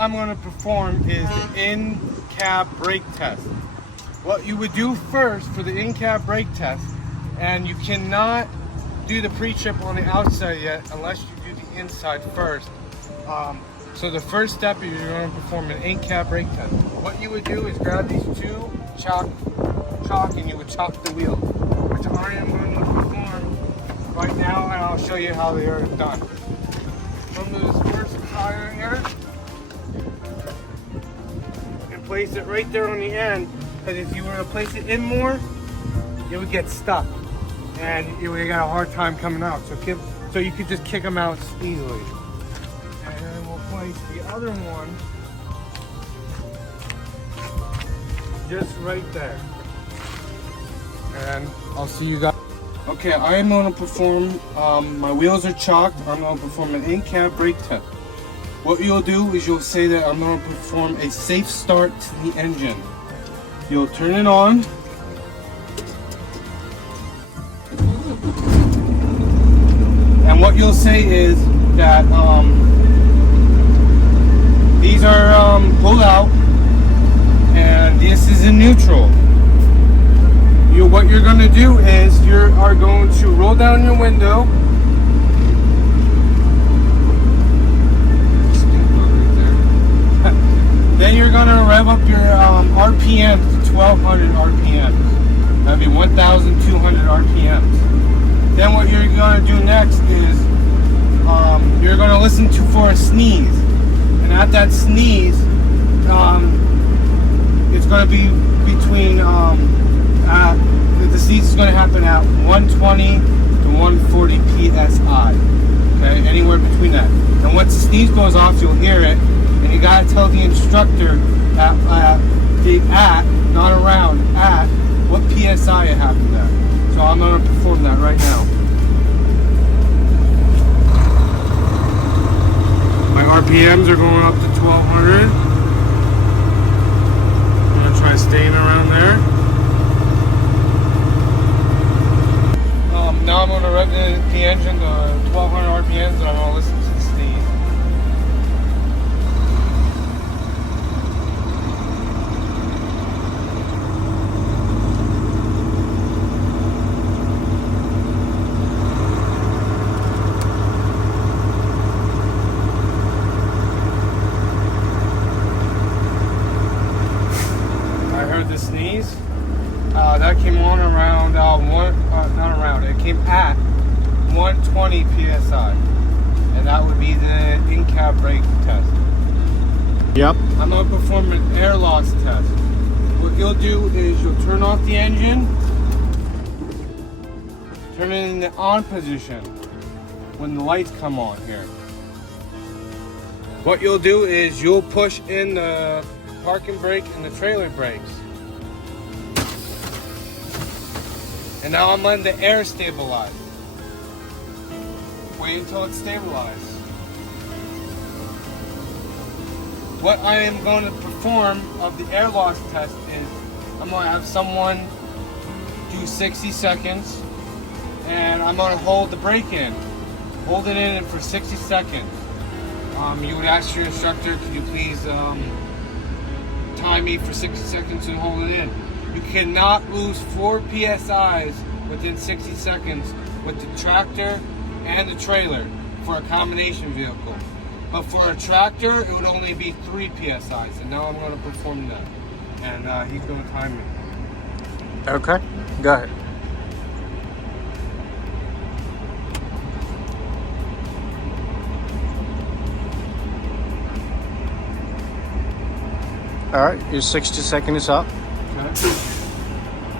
I'm going to perform is the in-cab brake test. What you would do first for the in-cab brake test, and you cannot do the pre-trip on the outside yet unless you do the inside first. So the first step is you're going to perform an in-cab brake test. What you would do is grab these two chalk and you would chalk the wheels, which I am going to perform right now, and I'll show you how they are done. From this first tire here, and place it right there on the end, because if you were to place it in more, it would get stuck and you would have a hard time coming out. So you could just kick them out easily. And then we'll place the other one just right there. And I'll see you guys. Okay, I am going to perform, my wheels are chalked. I'm going to perform an in-cab brake test. What you'll do is you'll say that I'm going to perform a safe start to the engine. You'll turn it on. And what you'll say is that these are pulled out and this is in neutral. What you're going to do is you are going to roll down your window. Then you're going to rev up your RPM to 1200 RPMs. That'd be 1200 RPMs. Then what you're going to do next is you're going to listen for a sneeze. And at that sneeze, it's going to be between, the sneeze is going to happen at 120 to 140 PSI. Okay, anywhere between that. And once the sneeze goes off, you'll hear it. And you gotta tell the instructor not around, at what PSI it happened at. So I'm gonna perform that right now. My RPMs are going up to 1200. I'm gonna try staying around there. Now I'm gonna rev the engine to 1200 RPMs and I'm gonna listen to the sneeze. The sneeze that came on around it came at 120 psi, and that would be the in-cab brake test. Yep. I'm going to perform an air loss test. What you'll do is you'll turn off the engine, turn it in the on position when the lights come on here. What you'll do is you'll push in the parking brake and the trailer brakes. And now I'm letting the air stabilize. Wait until it's stabilized. What I am going to perform of the air loss test is I'm going to have someone do 60 seconds and I'm going to hold the brake in. Hold it in for 60 seconds. You would ask your instructor, could you please time me for 60 seconds and hold it in. You cannot lose 4 PSIs within 60 seconds with the tractor and the trailer for a combination vehicle. But for a tractor, it would only be 3 PSIs. And now I'm going to perform that. And he's going to time me. Okay, go ahead. All right, your 60 seconds is up.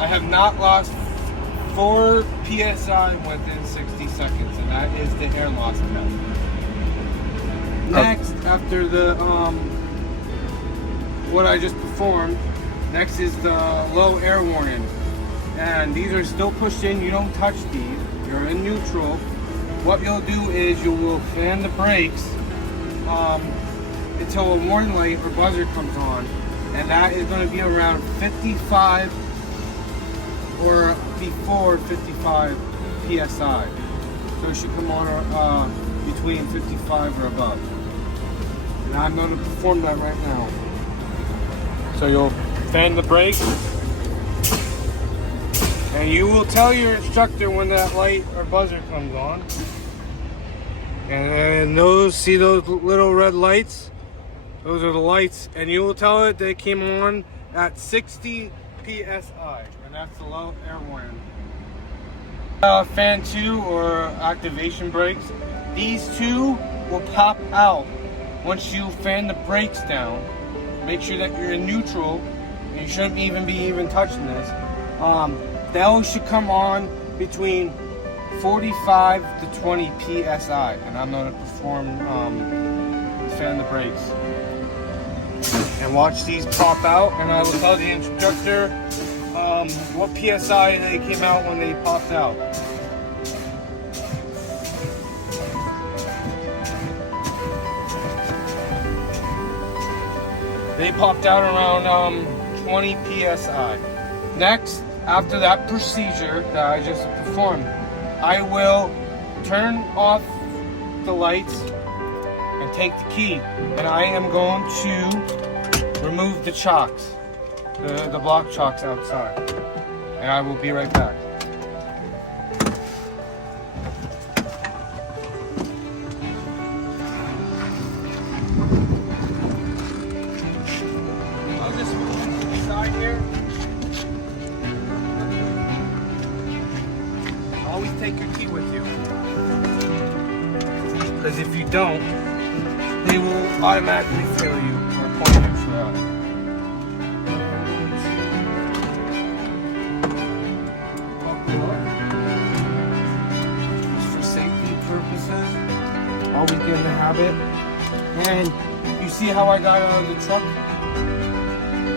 I have not lost 4 PSI within 60 seconds, and that is the air loss test. Next, after the what I just performed, next is the low air warning. And these are still pushed in, you don't touch these, you're in neutral. What you'll do is you will fan the brakes until a warning light or buzzer comes on. And that is going to be around 55 or before 55 PSI. So it should come on between 55 or above. And I'm going to perform that right now. So you'll fan the brakes, and you will tell your instructor when that light or buzzer comes on. And see those little red lights? Those are the lights, and you will tell it they came on at 60 psi, and that's the low air warning. Fan 2 or activation brakes, these two will pop out once you fan the brakes down. Make sure that you're in neutral, and you shouldn't even be touching this. Those should come on between 45 to 20 psi, and I'm going to perform fan the brakes. And watch these pop out, and I will tell the instructor what psi they came out when they popped out. They popped out around 20 psi. Next, after that procedure that I just performed, I will turn off the lights and take the key, and I am going to remove the chocks, the block chocks outside, and I will be right back. I'll just move to the side here. Always take your key with you, because if you don't, they will automatically fail you or point you throughout. Just for safety purposes, always get in the habit. And you see how I got out of the truck?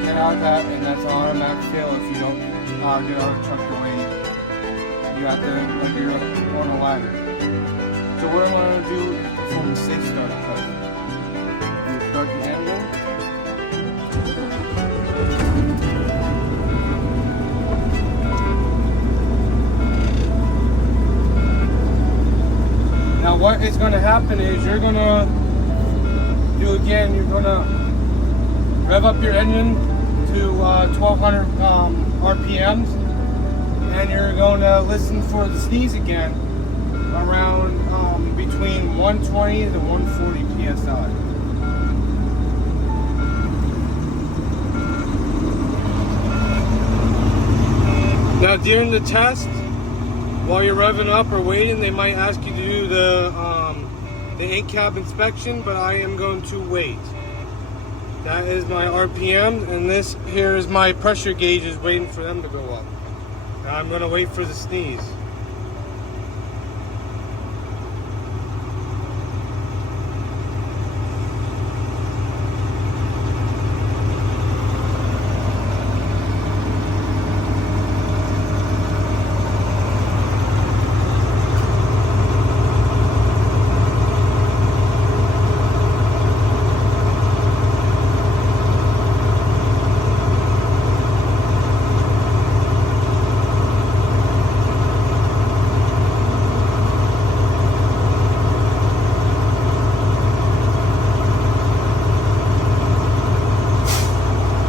Get out of that, and that's an automatic fail if you don't get out of the truck the way you have to, like you're on a ladder. So what I want to do is perform a safe start test. You start the engine. Now what is going to happen is you're going to do again, you're going to rev up your engine to 1200 RPMs, and you're going to listen for the sneeze again around between 120 to 140 psi. Now during the test, while you're revving up or waiting, they might ask you to do the in-cab inspection, but I am going to wait. That is my RPM, and this here is my pressure gauges waiting for them to go up. Now I'm going to wait for the sneeze.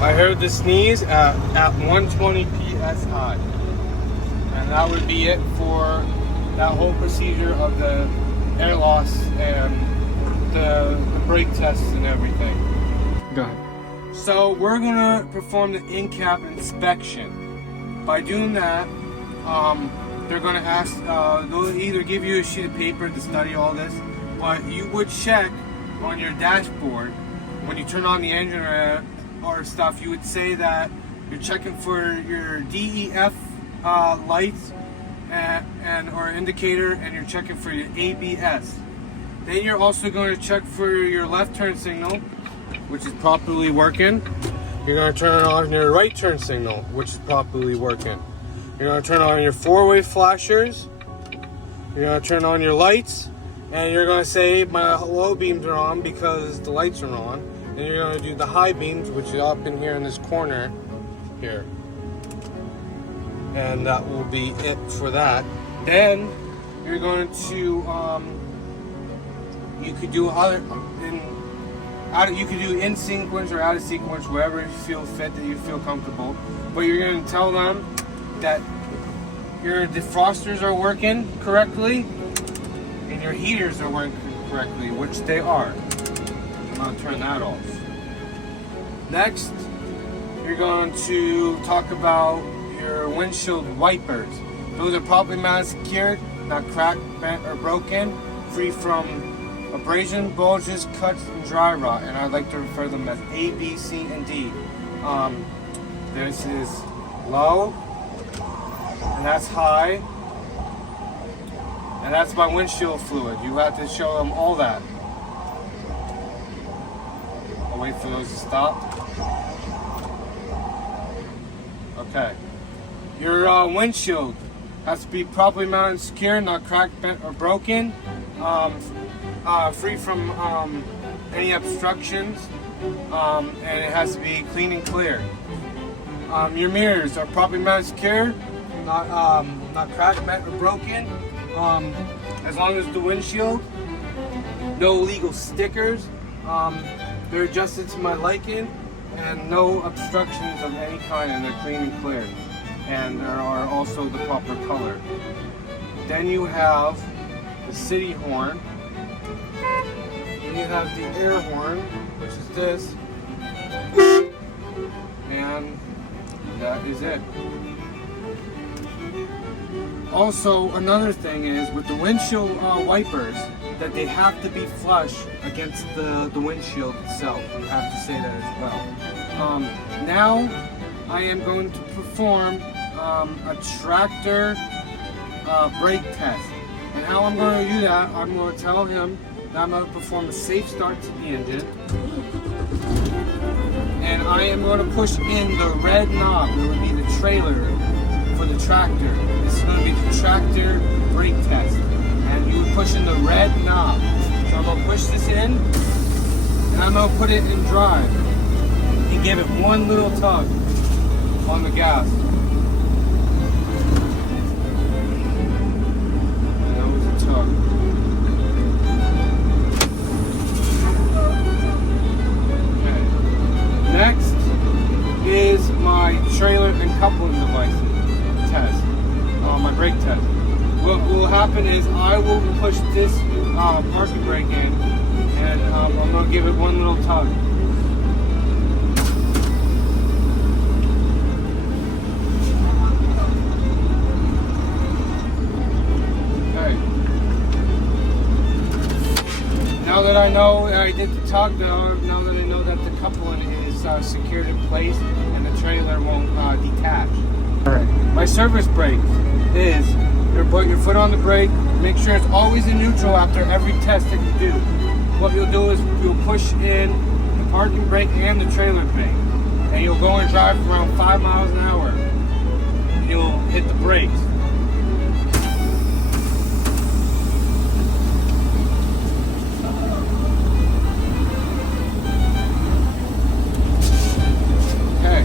I heard the sneeze at 120 psi, and that would be it for that whole procedure of the air loss and the brake tests and everything. Go ahead. So we're gonna perform the in-cab inspection. By doing that, they're gonna ask, they'll either give you a sheet of paper to study all this, but you would check on your dashboard when you turn on the engine or stuff. You would say that you're checking for your DEF lights and or indicator, and you're checking for your ABS. Then you're also going to check for your left turn signal, which is properly working. You're going to turn on your right turn signal, which is properly working. You're going to turn on your four-way flashers. You're going to turn on your lights, and you're going to say my low beams are on because the lights are on. And you're going to do the high beams, which is up in here in this corner here. And that will be it for that. Then you're going to, you could do other, You can do in sequence or out of sequence, wherever you feel fit, that you feel comfortable. But you're going to tell them that your defrosters are working correctly and your heaters are working correctly, which they are. I'm going to turn that off. Next, you're going to talk about your windshield wipers. Those are properly mounted, secured, not cracked, bent, or broken, free from abrasion, bulges, cuts, and dry rot. And I'd like to refer them as A, B, C, and D. This is low, and that's high, and that's my windshield fluid. You have to show them all that. I'll wait for those to stop. Okay. Your windshield has to be properly mounted and secure, not cracked, bent, or broken. Free from any obstructions, and it has to be clean and clear. Your mirrors are properly mounted and secure, not cracked, bent, or broken. As long as the windshield, no illegal stickers. They're adjusted to my liking, and no obstructions of any kind, and they're clean and clear. And there are also the proper color. Then you have the city horn. Then you have the air horn, which is this. And that is it. Also, another thing is with the windshield wipers, that they have to be flush against the windshield itself. You have to say that as well. Now, I am going to perform a tractor brake test. And how I'm going to do that, I'm going to tell him that I'm going to perform a safe start to the engine. And I am going to push in the red knob. It would be the trailer for the tractor. This is going to be the tractor brake test. And you would push in the red knob. So I'm going to push this in, and I'm going to put it in drive. And give it one little tug on the gas. That was a tug. Okay. Next is my trailer and coupling devices test. My brake test. What will happen is I will push this parking brake in, and I'm going to give it one little tug. Okay. Now that I know I did the tug, now that I know that the coupling is secured in place and the trailer won't detach. Alright, my service brake is you put your foot on the brake, make sure it's always in neutral after every test that you do. What you'll do is you'll push in the parking brake and the trailer brake, and you'll go and drive around 5 miles an hour, and you'll hit the brakes. Okay,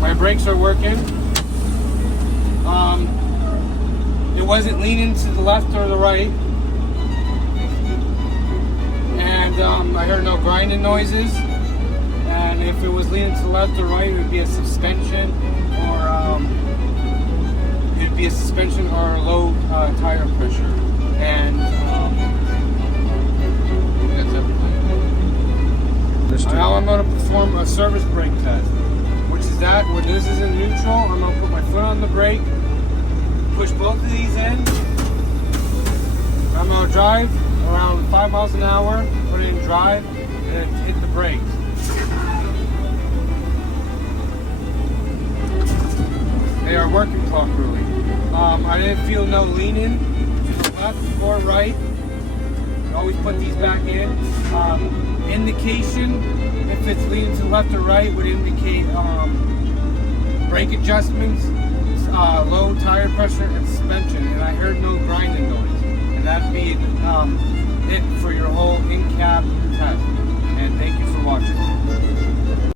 my brakes are working. It wasn't leaning to the left or the right, and I heard no grinding noises. And if it was leaning to the left or right, it would be a suspension, or a low tire pressure. And that's everything. Now I'm going to perform a service brake test, which is that when this is in neutral, I'm going to put my foot on the brake. Push both of these in. I'm going to drive around 5 miles an hour, put it in drive, and then hit the brakes. They are working properly. I didn't feel no leaning to the left or right. Always put these back in. Indication, if it's leaning to the left or right, would indicate brake adjustments, low tire pressure, and suspension. And I heard no grinding noise. And that'd be it for your whole in-cab test. And thank you for watching.